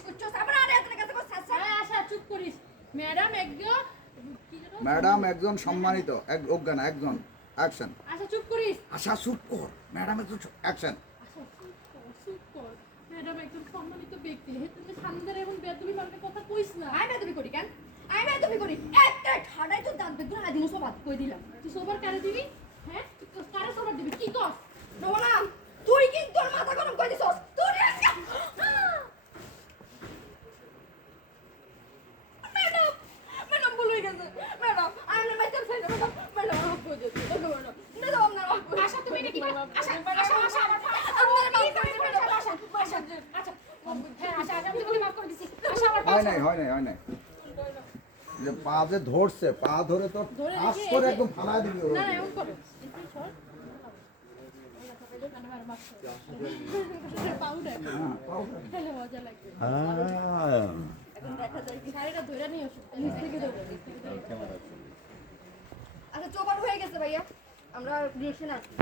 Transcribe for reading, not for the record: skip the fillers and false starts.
জিজ্ঞেস করছস আবার আরে এত কাছে কস আচ্ছা আশা চুপ করিস ম্যাডাম একজন সম্মানিত এক অজ্ঞান একজন অ্যাকশন আশা চুপ করিস আশা চুপ কর ম্যাডাম একজন অ্যাকশন আশা চুপ কর ম্যাডাম একজন সম্মানিত ব্যক্তি তুমি সামনে এমন বেদবি মানে কথা কইস না আই বেদবি করি কেন আই বেদবি করি একটা ঠাডাই তো দাঁত বেগুন আদিন সব কই দিলাম তুই সোবার কারে দিবি হ্যাঁ কারে সোবার দিবি কি কস রমনা তুই কি তোর মাথা গরম কই দিছস তুই আজকে ম্যাডাম ম্যাডাম ভুল হয়ে গেছে ম্যাডাম আমি মাইটার ফ্রেন্ড ম্যাডাম ম্যাডাম মাফ করে দিন ম্যাডাম না আশা তুমি এটা কি আশা আশা আমার মাফ করে দিন ম্যাডাম আশা আচ্ছা হ্যাঁ আশা আমি তোকে মাফ করে দিছি আশা আমার হয় নাই যে পা যে ধরছে পা ধরে তো আস করে একদম ফালাই দিবি না এমন করো একটু সর পাউডার খেলে মজা লাগবে এখন দেখা যায় কি শাড়িটা ধরে নিয়ে আসো নিচ থেকে ধরে আচ্ছা চোবার হয়ে গেছে ভাইয়া আমরা রিঅ্যাকশন আসি